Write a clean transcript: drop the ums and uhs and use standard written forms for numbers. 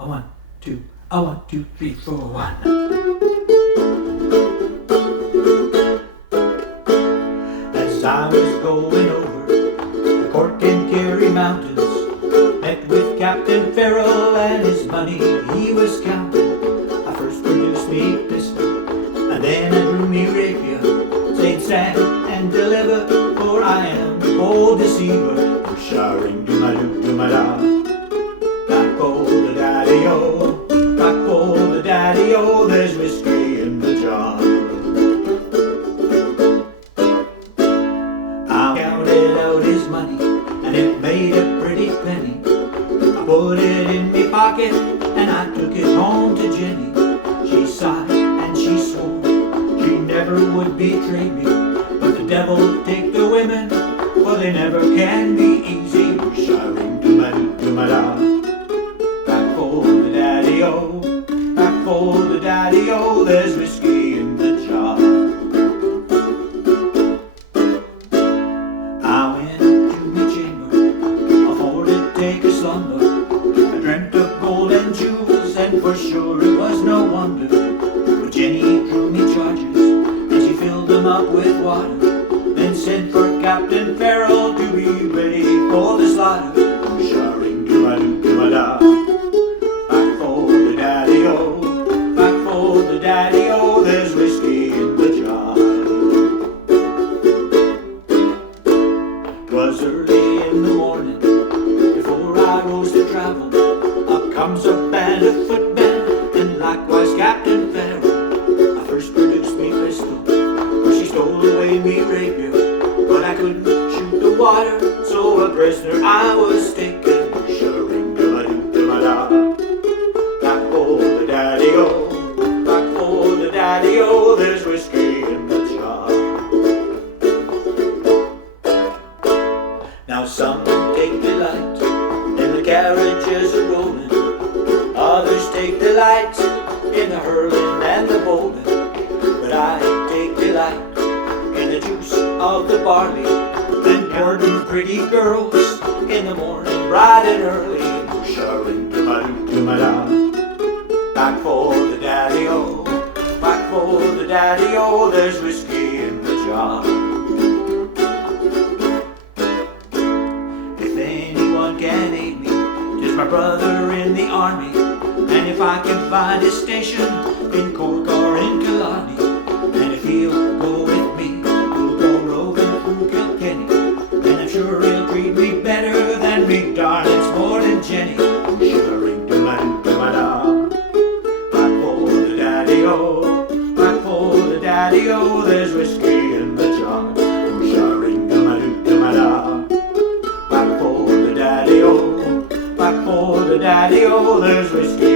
A 1, 2, a 1, 2, 3, 4, 1. As I was going over the Cork and Kerry mountains, met with Captain Farrell and his money he was counting. I first produced me pistol, and then I drew me rapier, saying stand and deliver, for I am the bold deceiver. Shouting do-ma-do-do-ma-da, back for the daddy-o, back for the daddy-o, there's whiskey in the jar. I counted out his money, and it made a pretty penny. I put it in me pocket, and I took it home to Jenny. She sighed and she swore she never would betray me, but the devil take the women, for they never can be easy. Shouting do-ma-do-do-ma-da, back for the daddy-o, back for the daddy-o, there's whiskey in the jar. I went to my chamber, for to take a slumber. I dreamt of gold and jewels, and for sure it was no wonder. But Jenny drew me charges, and she filled them up with water, then sent for Captain Farrell to be ready for the slaughter. Shouting do-ma-do-do-ma-da, back for the daddy-o, back for the daddy-o, there's whiskey in the jar. 'Twas early in the morning, before I rose to travel, up comes a band of footmen, and likewise Captain Farrell. I first produced me pistol, for she stole away me rapier, but I couldn't shoot the water, so a prisoner I was taken. Shouting do-ma-do-do-ma-da, back for the daddy-o, back for the daddy-o, there's whiskey in the jar. Now some take delight in the carriages a rolling, others take delight in the hurling and the bowling, but I take delight in the juice of the barley, and courting pretty girls in the morning bright and early. Shouting do-ma-do-do-ma-da, back for the daddy-o, back for the daddy-o, there's whiskey in the jar. If anyone can aid me, 'tis my brother in the army, and if I can find his station in Cork or in Killarney, and if he'll go with me, we'll go roving through Kilkenny, and I'm sure he'll treat me better than me darlings more than Jenny. Shouting do-ma-do-ma-da, back for the daddy-o, back for the daddy-o, there's whiskey in the jar. Shouting do-ma-do-do-ma-da, back for the daddy-o, back for the daddy-o, there's whiskey